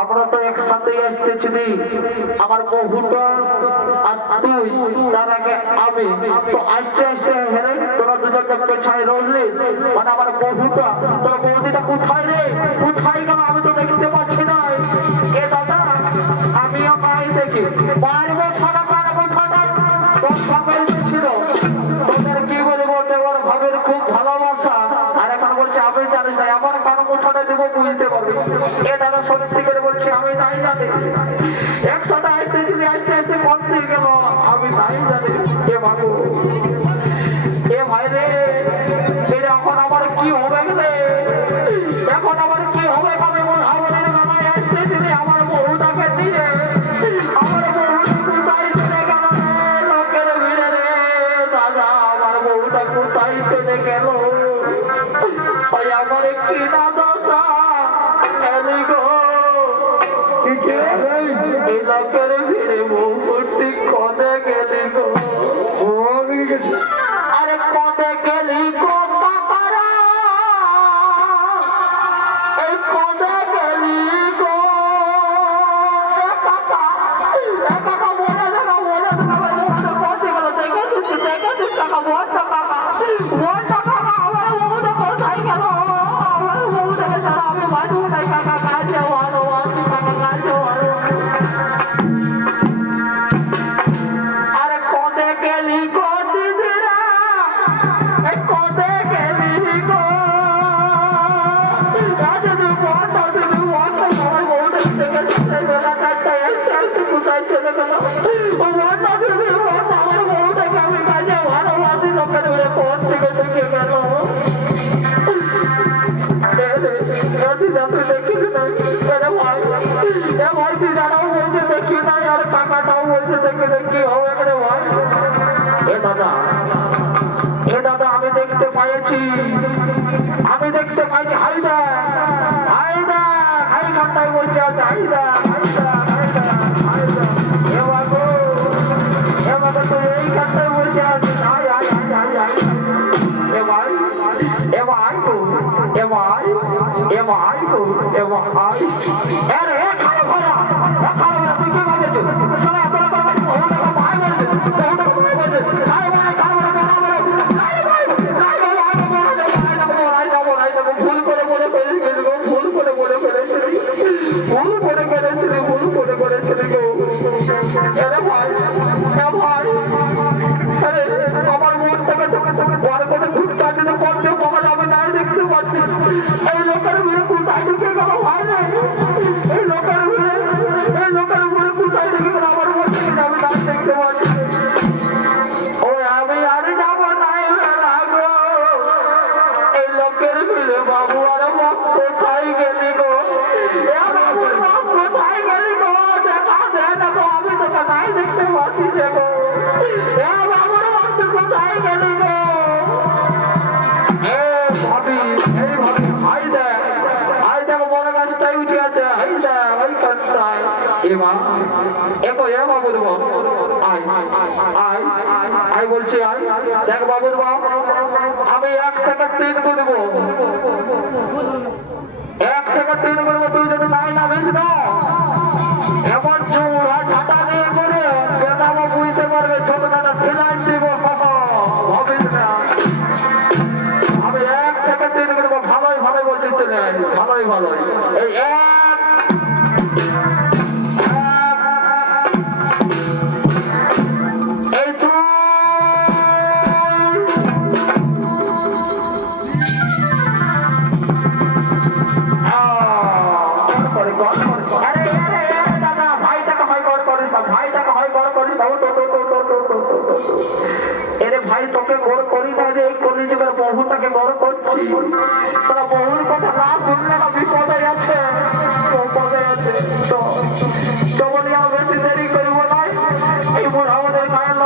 আমার তো একসাথে আসতেছিলি আমার বহুটা আর তুই, তার আগে আমি, তো আস্তে আস্তে হেরে, তোরা দুজনকে পেছায় রইলি। মানে আমার বহুটা তোর বৌদিটা কোথায় রে? কি হবে এখন আমার কি হবে? আমি ওর হাওড়ের মামায় আসতে আমার দিয়ে। আমার লোকের ভিড়ে রে। দাদা, আমার বহুটা কোথায় চলে গেল? আমার কি না দশা গো। লোকের ভিড়ে বহুটি কনে গেলি গো? কথা দাদা। দাদা, আমি দেখতে পাইছি। আমি দেখতে পাইছি, হাইদা। হাইদা হাই ঘন্টায় বলছে আছে, হাইদা হাইদা হাইদা হাইদা। এ বাবু এ বাবু তুই এই ঘন্টায় বলছে আছে হাই হাই হাই হাই এ ভাই এ ভাই গো, এ ভাই এ ভাই গো, এ ভাই। আরে, এ খালো এই লোকের ভিড়ে কোথায় ঢুকে গেল এই লোকের ভিড়ে এই লোকের ভিড়ে কোথায় ঢুকে আমার যাবে দেখতে পাচ্ছি। ও আমি আর যাব নাই বেলা এই লোকের ভিড়ে বাবু আর বাপ কোথায় গেলি গো? বাবুর বাপ কোথায় গেলি গো? দেখা দে না তো, আমি তোকে নাই দেখতে পাচ্ছি এ বাবুর বাপ কোথায় গেলি গো? এ এমা এত এ বাবুর বাপ। আই আই আই বলছি আই এক বাবুর বাপ, আমি এক থেকে তিন করব এক থেকে তিন করব তুই যদি নাই না বেশি দাও এমন চোর তারা বহুর কথা না শুনলে না বিপদে আছে বিপদে আছে। তো তো বলি, আর বেশি দেরি করব না। এই মোর আমাদের গায়ের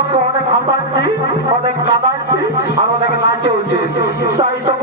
অনেক হাসাচ্ছি আর অনেক নাচেওছি তাই তো